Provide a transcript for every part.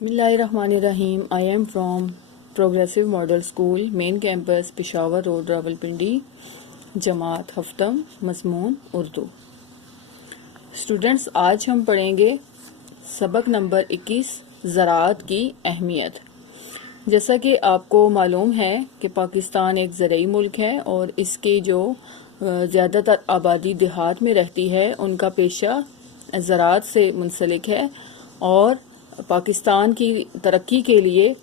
बिस्मिल्लाहिर्रहमानिर्रहीम। I am from Progressive Model School main campus Peshawar Road Rawalpindi, जमात हफ्तम, मज़मून उर्दू। स्टूडेंट्स, आज हम पढ़ेंगे सबक नंबर 21 ज़राअत की अहमियत। जैसा कि आपको मालूम है कि पाकिस्तान एक ज़रई मुल्क है और इसकी जो ज़्यादातर आबादी देहात में रहती है उनका पेशा ज़राअत से मुंसलिक है और पाकिस्तान की तरक्की के लिए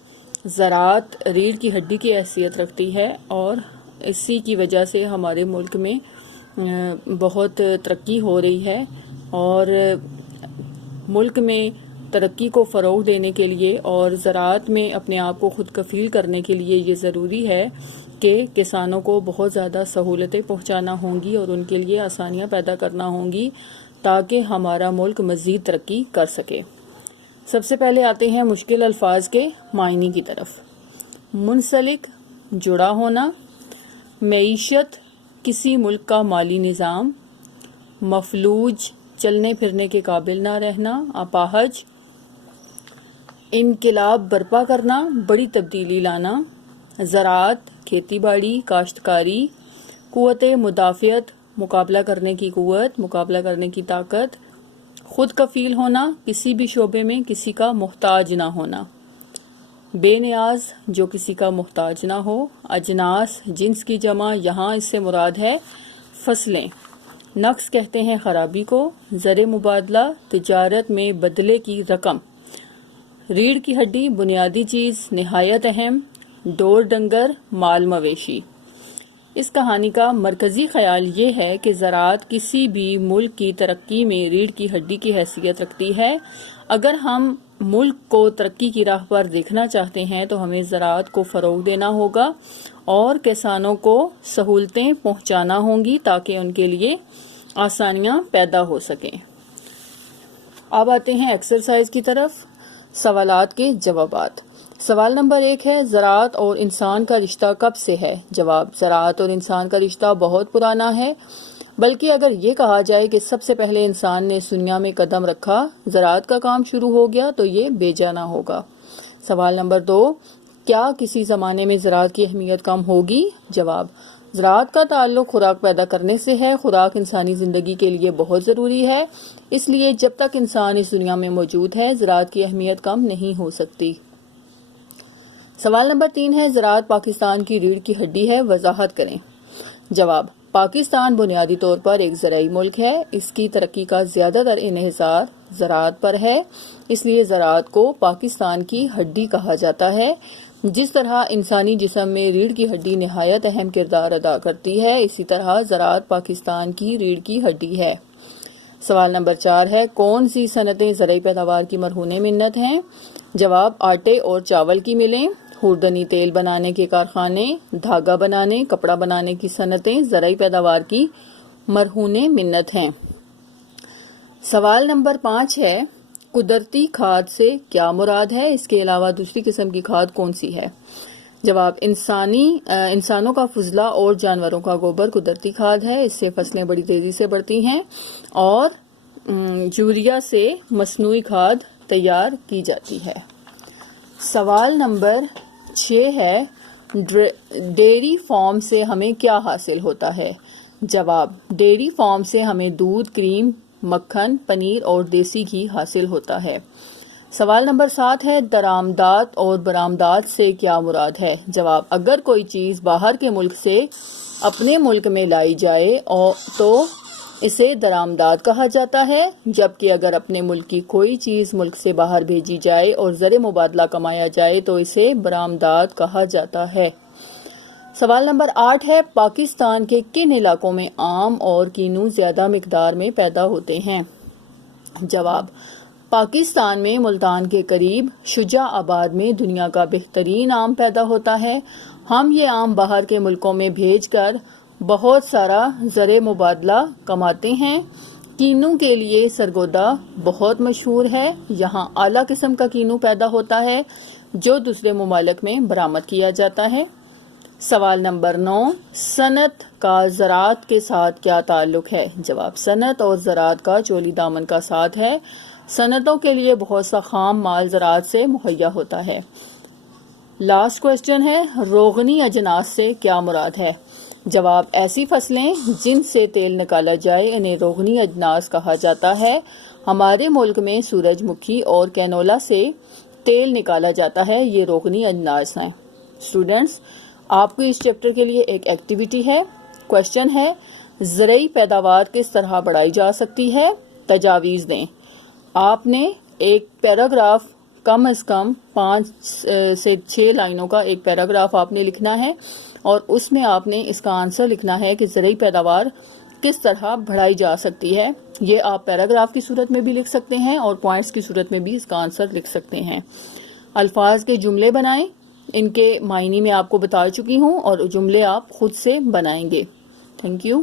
ज़राअत रीढ़ की हड्डी की हैसियत रखती है और इसी की वजह से हमारे मुल्क में बहुत तरक्की हो रही है। और मुल्क में तरक्की को फ़रोग़ देने के लिए और ज़राअत में अपने आप को खुद कफ़ील करने के लिए ये ज़रूरी है कि किसानों को बहुत ज़्यादा सहूलतें पहुँचाना होंगी और उनके लिए आसानियाँ पैदा करना होंगी ताकि हमारा मुल्क मज़ीद तरक्की कर सके। सबसे पहले आते हैं मुश्किल अल्फाज के मायने की तरफ। मुंसलिक, जुड़ा होना। मईशत, किसी मुल्क का माली निज़ाम। मफलूज, चलने फिरने के काबिल ना रहना। अपाहज, इनकिलाब बर्पा करना, बड़ी तब्दीली लाना। ज़राअत, खेती बाड़ी, काश्तकारी। क़ुव्वत मुदाफ़ियत, मुकाबला करने की क़ुव्वत, मुकाबला करने की ताकत। खुद कफ़ील होना, किसी भी शोबे में किसी का मोहताज ना होना। बेनियाज, जो किसी का मोहताज ना हो। अजनास, जिन्स की जमा, यहाँ इससे मुराद है फसलें। नक्स कहते हैं खराबी को। ज़र मुबादला, तिजारत में बदले की रकम। रीढ़ की हड्डी, बुनियादी चीज़, निहायत अहम। डोर डंगर, माल मवेशी। इस कहानी का मरकज़ी ख्याल ये है कि ज़राअत किसी भी मुल्क की तरक्की में रीढ़ की हड्डी की हैसियत रखती है। अगर हम मुल्क को तरक्की की राह पर देखना चाहते हैं तो हमें ज़राअत को फ़रोग़ देना होगा और किसानों को सहूलतें पहुँचाना होंगी ताकि उनके लिए आसानियाँ पैदा हो सकें। अब आते हैं एक्सरसाइज की तरफ। सवालात के जवाबात। सवाल नंबर 1 है, ज़राअत और इंसान का रिश्ता कब से है? जवाब, ज़राअत और इंसान का रिश्ता बहुत पुराना है, बल्कि अगर ये कहा जाए कि सबसे पहले इंसान ने इस दुनिया में कदम रखा, ज़राअत का काम शुरू हो गया, तो ये बेजाना होगा। सवाल नंबर 2, क्या किसी ज़माने में ज़राअत की अहमियत कम होगी? जवाब, ज़राअत का ताल्लुक खुराक पैदा करने से है। खुराक इंसानी ज़िंदगी के लिए बहुत ज़रूरी है, इसलिए जब तक इंसान इस दुनिया में मौजूद है ज़राअत की अहमियत कम नहीं हो सकती। सवाल नंबर 3 है, ज़राअत पाकिस्तान की रीढ़ की हड्डी है, वजाहत करें। जवाब, पाकिस्तान बुनियादी तौर पर एक ज़रई मुल्क है। इसकी तरक्की का ज़्यादातर इन्हिसार ज़राअत पर है, इसलिए ज़राअत को पाकिस्तान की हड्डी कहा जाता है। जिस तरह इंसानी जिस्म में रीढ़ की हड्डी निहायत अहम किरदार अदा करती है, इसी तरह ज़राअत पाकिस्तान की रीढ़ की हड्डी है। सवाल नंबर 4 है, कौन सी सनतें ज़रई पैदावार की मरहून मिन्नत हैं? जवाब, आटे और चावल की मिलें, खुर्दनी तेल बनाने के कारखाने, धागा बनाने, कपड़ा बनाने की सनतें ज़रई पैदावार की मरहून मिन्नत हैं। सवाल नंबर 5 है, कुदरती खाद से क्या मुराद है? इसके अलावा दूसरी किस्म की खाद कौन सी है? जवाब, इंसानों का फुजला और जानवरों का गोबर कुदरती खाद है। इससे फसलें बड़ी तेजी से बढ़ती हैं और यूरिया से मसनूई खाद तैयार की जाती है। सवाल नंबर 6 है, डेयरी फार्म से हमें क्या हासिल होता है? जवाब, डेयरी फार्म से हमें दूध, क्रीम, मक्खन, पनीर और देसी घी हासिल होता है। सवाल नंबर 7 है, दरामदात और बरामदात से क्या मुराद है? जवाब, अगर कोई चीज़ बाहर के मुल्क से अपने मुल्क में लाई जाए और तो इसे दरामदात कहा जाता है, जबकि अगर अपने मुल्क की कोई चीज़ मुल्क से बाहर भेजी जाए और ज़र मुबादला कमाया जाए तो इसे बरामदात कहा जाता है। सवाल नंबर 8 है, पाकिस्तान के किन इलाकों में आम और कीनू ज़्यादा मिकदार में पैदा होते हैं? जवाब, पाकिस्तान में मुल्तान के करीब शुजाआबाद में दुनिया का बेहतरीन आम पैदा होता है। हम ये आम बाहर के मुल्कों में भेजकर बहुत सारा ज़र मुबादला कमाते हैं। कीनू के लिए सरगोदा बहुत मशहूर है। यहाँ आला किस्म का कीनू पैदा होता है जो दूसरे ममालिक में बरामद किया जाता है। सवाल नंबर 9, सनत का ज़राअत के साथ क्या ताल्लुक है? जवाब, सनत और ज़राअत का चोली दामन का साथ है। صنعتوں کے لیے بہت سا خام مال زراعت سے مہیا ہوتا ہے۔ لاسٹ کوشچن ہے، روغنی اجناس سے کیا مراد ہے؟ جواب، ایسی فصلیں جن سے تیل نکالا جائے انہیں روغنی اجناس کہا جاتا ہے۔ ہمارے ملک میں سورج مکھی اور کینولا سے تیل نکالا جاتا ہے، یہ روغنی اجناس ہیں۔ اسٹوڈنٹس، آپ کو اس چیپٹر کے لیے ایک ایکٹیویٹی ہے۔ کوشچن ہے، زرعی پیداوار کس طرح بڑھائی جا سکتی ہے؟ تجاویز دیں۔ آپ نے ایک پیراگراف کم از کم 5 سے 6 لائنوں کا ایک پیراگراف آپ نے لکھنا ہے اور اس میں آپ نے اس کا آنسر لکھنا ہے کہ زرعی پیداوار کس طرح بڑھائی جا سکتی ہے۔ یہ آپ پیراگراف کی صورت میں بھی لکھ سکتے ہیں اور پوائنٹس کی صورت میں بھی اس کا آنسر لکھ سکتے ہیں۔ الفاظ کے جملے بنائیں، ان کے معنی میں آپ کو بتا چکی ہوں اور جملے آپ خود سے بنائیں گے۔ Thank you.